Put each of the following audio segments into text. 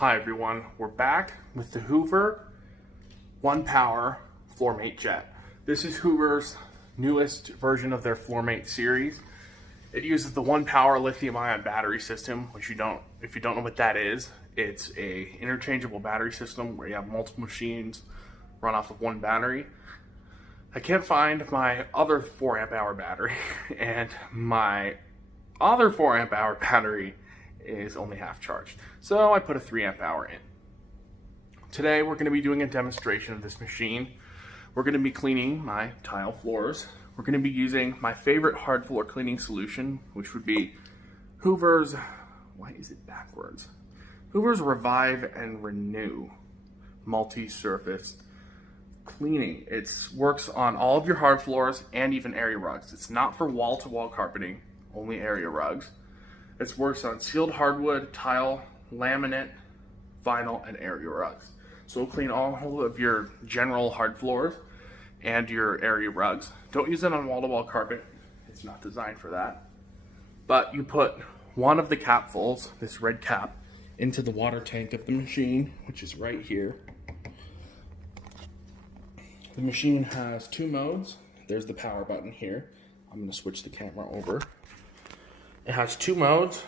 Hi everyone, we're back with the Hoover 1Power Floormate Jet. This is Hoover's newest version of their Floormate series. It uses the 1Power lithium-ion battery system, which if you don't know what that is, it's a interchangeable battery system where you have multiple machines run off of one battery. I can't find my other 4 amp hour battery, and my other 4 amp hour battery is only half charged. So I put a 3 amp hour in. Today we're going to be doing a demonstration of this machine. We're going to be cleaning my tile floors. We're going to be using my favorite hard floor cleaning solution, which would be Hoover's, why is it backwards? Hoover's Revive and Renew multi-surface cleaning. It works on all of your hard floors and even area rugs. It's not for wall-to-wall carpeting, only area rugs. It works on sealed hardwood, tile, laminate, vinyl, and area rugs. So it'll clean all of your general hard floors and your area rugs. Don't use it on wall-to-wall carpet. It's not designed for that. But you put one of the capfuls, this red cap, into the water tank of the machine, which is right here. The machine has 2 modes. There's the power button here. I'm going to switch the camera over. It has 2 modes.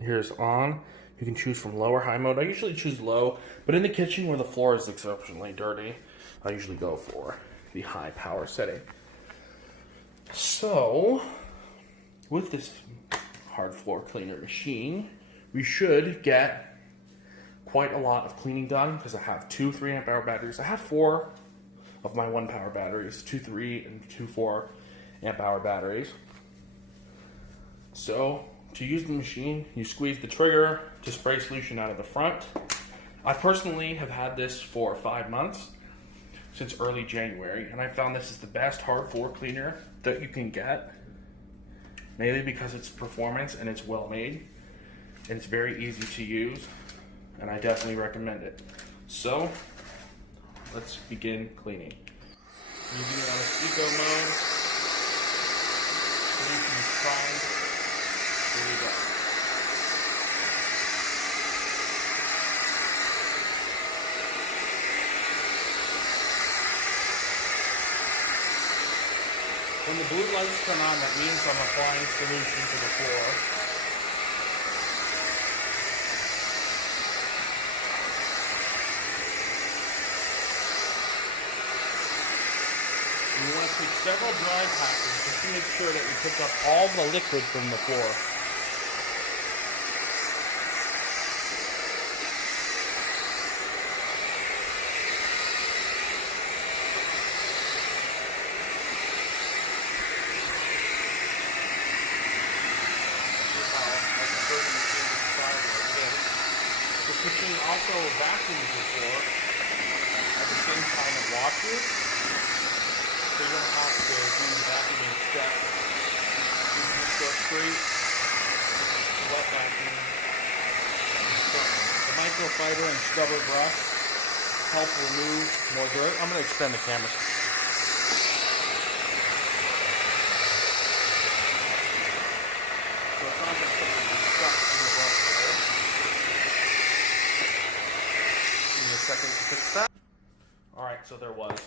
Here's on. You can choose from low or high mode. I usually choose low, but in the kitchen where the floor is exceptionally dirty, I usually go for the high power setting. So, with this hard floor cleaner machine, we should get quite a lot of cleaning done because I have 2 3 amp hour batteries. I have 4 of my 1Power batteries, 2 3 and 2 4 amp hour batteries. So, to use the machine, you squeeze the trigger to spray solution out of the front. I personally have had this for 5 months, since early January, and I found this is the best hard floor cleaner that you can get, mainly because it's performance and it's well made, and it's very easy to use, and I definitely recommend it. So, let's begin cleaning. Using it on eco mode, solution is primed. Here we go. When the blue lights come on, that means I'm applying solution to the floor. You want to take several dry passes just to make sure that you pick up all the liquid from the floor. This machine also vacuums the floor at the same time it washes, so you don't have to do the vacuuming step. You can just go straight to wet vacuum. The microfiber and scrubber brush help remove more dirt. I'm going to extend the camera. So it's not going to put any stuff in the brush there. Give me a second to fix that. Alright, so there was.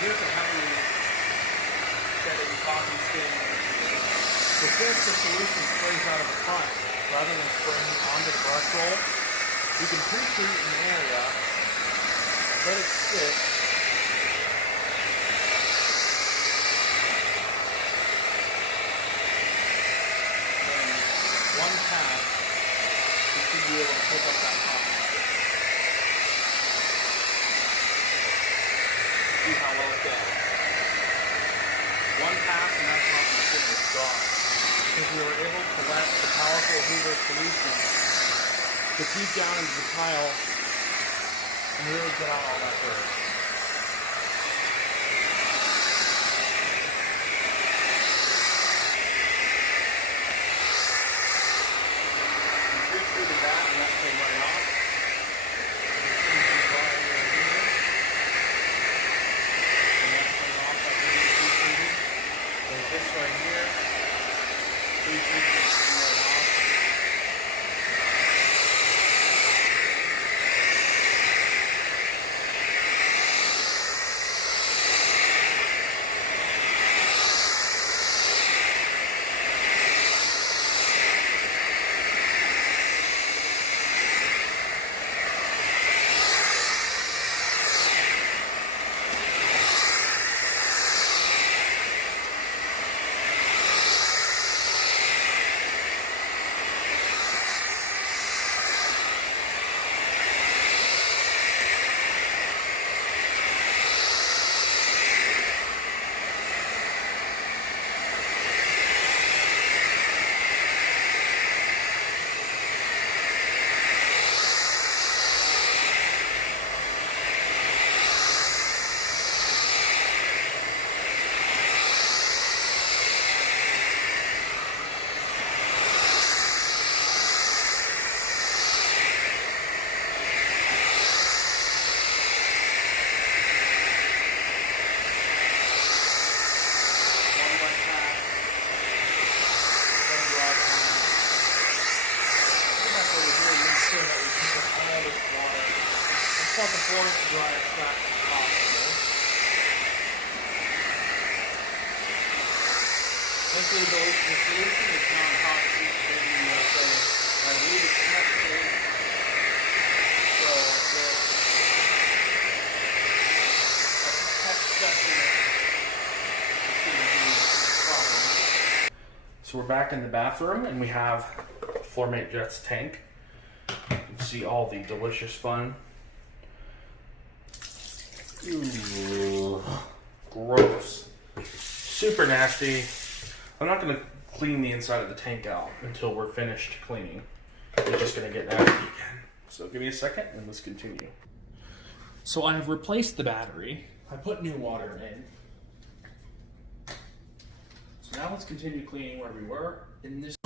Here's a heavy setting coffee stain. So since the solution sprays out of the front, rather than spraying onto the brush roll, you can pre-treat an area, let it sit, and one pass, you should be able to pick up that coffee. See how well it does. One pass and that coffee stain is gone. Because we were able to let the powerful Hoover solution get deep down into the tile and really get out all that dirt. want it to dry as fast as possible. Essentially, the solution is non-toxic. I believe it's chemical. So So we're back in the bathroom, and we have Floormate Jet's tank. You can see all the delicious fun. Ooh, gross. Super nasty. I'm not going to clean the inside of the tank out until we're finished cleaning. It's just going to get nasty again. So give me a second and let's continue. So I have replaced the battery. I put new water in. So now let's continue cleaning where we were in this.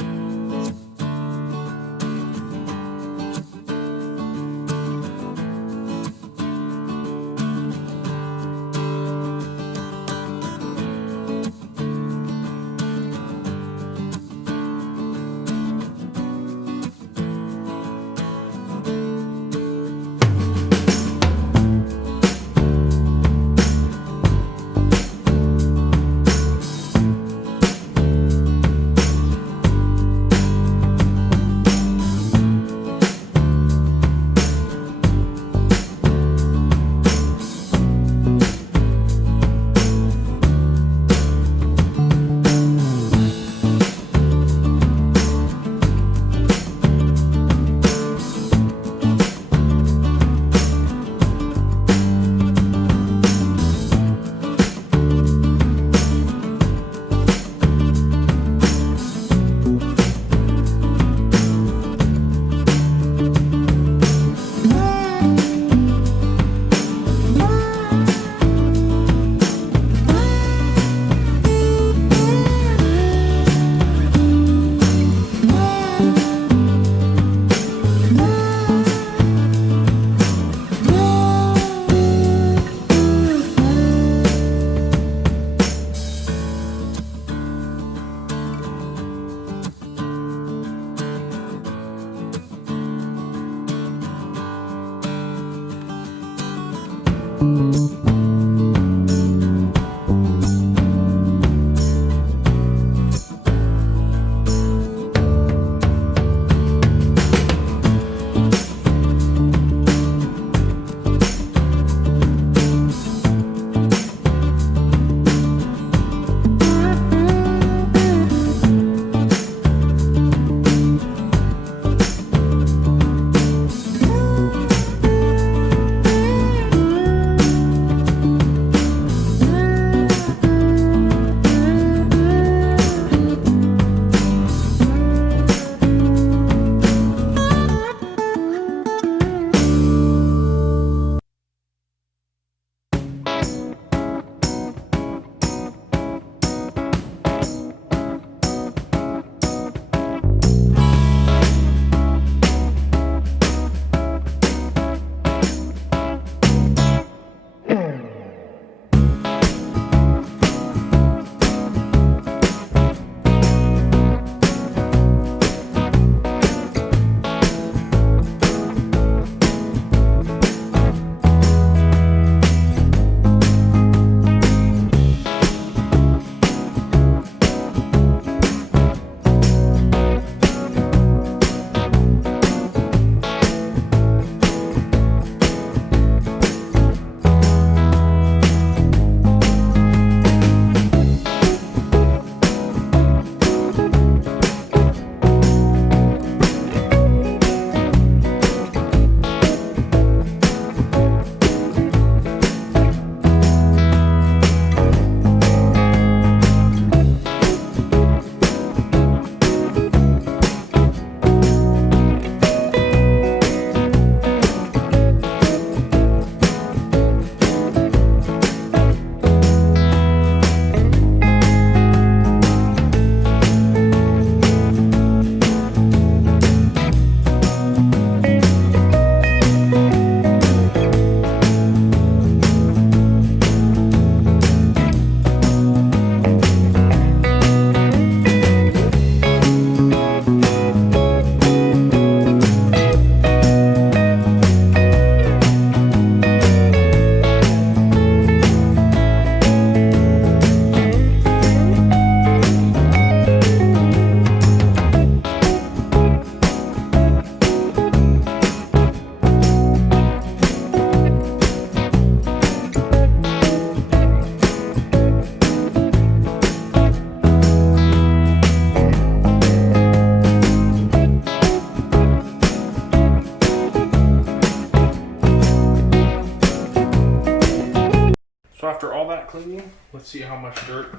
let's see how much dirt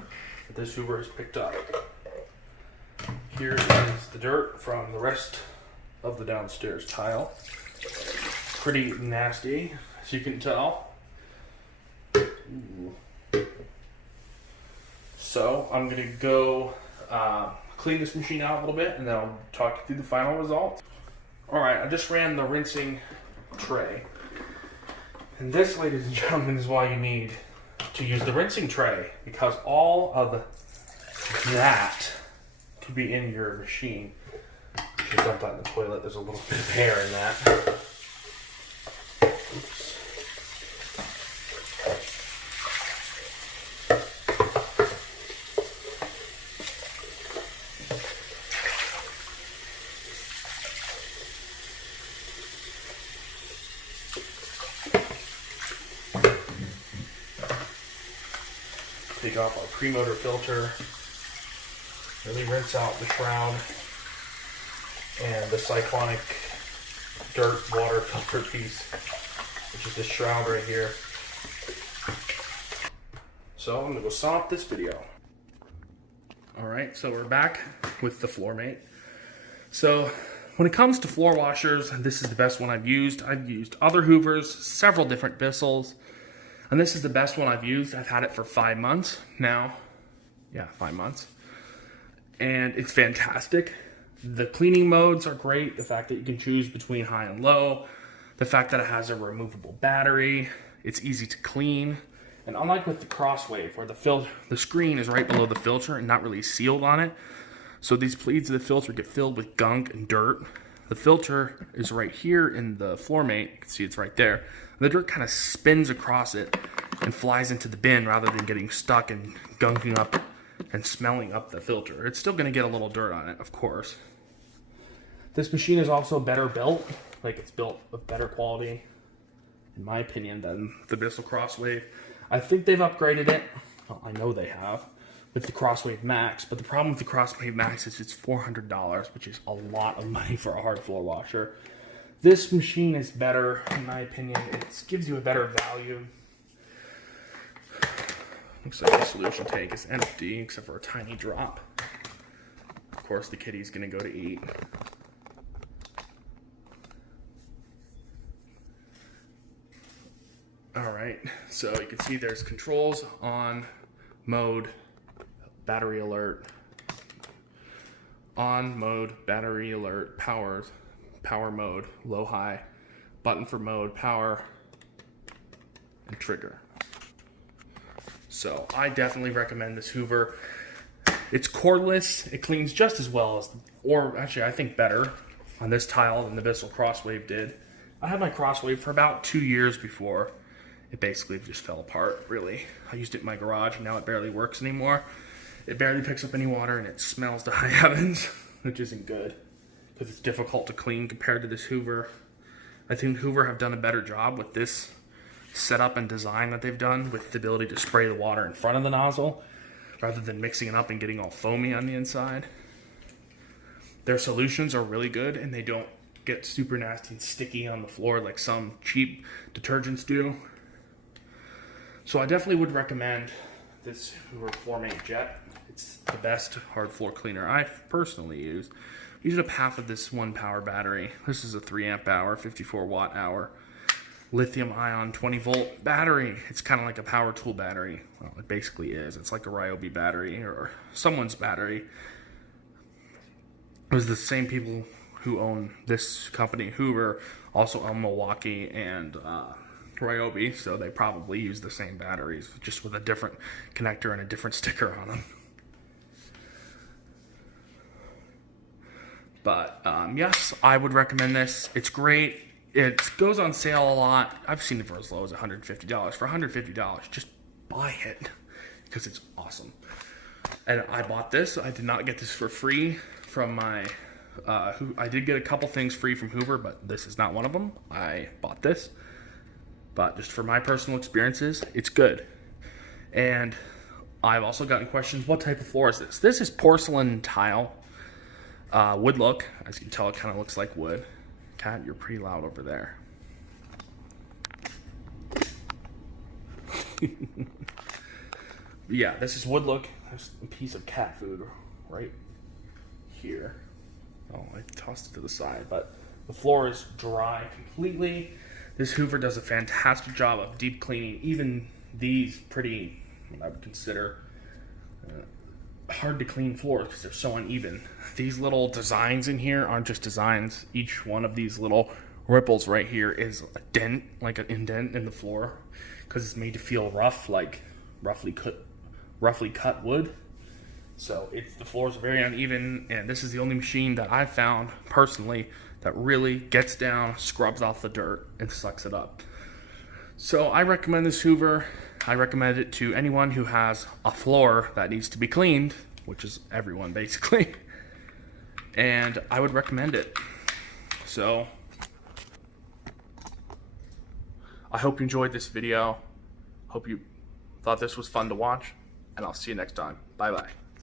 that this Hoover has picked up. Here is the dirt from the rest of the downstairs tile. Pretty nasty, as you can tell. Ooh. So I'm gonna go clean this machine out a little bit, and then I'll talk you through the final result. All right, I just ran the rinsing tray. And this, ladies and gentlemen, is why you need to use the rinsing tray, because all of that could be in your machine. Just dump that in the toilet. There's a little bit of hair in that. Oops. Take off our pre-motor filter, really rinse out the shroud and the cyclonic dirt water filter piece, which is this shroud right here. So I'm gonna go stop this video. All right, so we're back with the Floormate. So when it comes to floor washers, this is the best one I've used. I've used other Hoovers, several different Bissells, and this is the best one I've used. I've had it for 5 months now. Yeah, 5 months. And it's fantastic. The cleaning modes are great. The fact that you can choose between high and low. The fact that it has a removable battery. It's easy to clean. And unlike with the Crosswave, where the screen is right below the filter and not really sealed on it, so these pleats of the filter get filled with gunk and dirt. The filter is right here in the Floormate. You can see it's right there. The dirt kind of spins across it and flies into the bin rather than getting stuck and gunking up and smelling up the filter. It's still going to get a little dirt on it, of course. This machine is also better built. Like, it's built with better quality, in my opinion, than the Bissell Crosswave. I think they've upgraded it. Well, I know they have, with the Crosswave Max. But the problem with the Crosswave Max is it's $400, which is a lot of money for a hard floor washer. This machine is better, in my opinion. It gives you a better value. Looks like the solution tank is empty, except for a tiny drop. Of course, the kitty's gonna go to eat. All right, so you can see there's controls: on, mode, battery alert, on, mode, battery alert, power mode, low, high, button for mode, power, and trigger. So I definitely recommend this Hoover. It's cordless. It cleans just as well as, or actually I think better, on this tile than the Bissell Crosswave did. I had my Crosswave for about 2 years before it basically just fell apart, really. I used it in my garage and now it barely works anymore. It barely picks up any water and it smells to high heavens, which isn't good because it's difficult to clean compared to this Hoover. I think Hoover have done a better job with this setup and design that they've done, with the ability to spray the water in front of the nozzle rather than mixing it up and getting all foamy on the inside. Their solutions are really good and they don't get super nasty and sticky on the floor like some cheap detergents do. So I definitely would recommend this Hoover Floormate Jet. It's the best hard floor cleaner I personally use. I used up half of this 1 power battery. This is a 3 amp hour, 54 watt hour, lithium ion 20 volt battery. It's kind of like a power tool battery. Well, it basically is. It's like a Ryobi battery or someone's battery. It was the same people who own this company, Hoover, also own Milwaukee and Ryobi, so they probably use the same batteries, just with a different connector and a different sticker on them. But yes, I would recommend this. It's great. It goes on sale a lot. I've seen it for as low as $150. For $150, just buy it because it's awesome. And I bought this. I did not get this for free from my I did get a couple things free from Hoover, but this is not one of them. I bought this. But just for my personal experiences, it's good. And I've also gotten questions, what type of floor is this? This is porcelain tile. Wood look. As you can tell, it kind of looks like wood. Cat, you're pretty loud over there. yeah, this is wood look. There's a piece of cat food right here. Oh, I tossed it to the side, but the floor is dry completely. This Hoover does a fantastic job of deep cleaning even these pretty, what I would consider hard to clean floors because they're so uneven. These little designs in here aren't just designs. Each one of these little ripples right here is a dent, like an indent in the floor, because it's made to feel rough, like roughly cut wood. So the floors are very uneven, and this is the only machine that I've found personally that really gets down, scrubs off the dirt, and sucks it up. So I recommend this Hoover. I recommend it to anyone who has a floor that needs to be cleaned, which is everyone basically. And I would recommend it. So I hope you enjoyed this video. Hope you thought this was fun to watch, and I'll see you next time. Bye bye.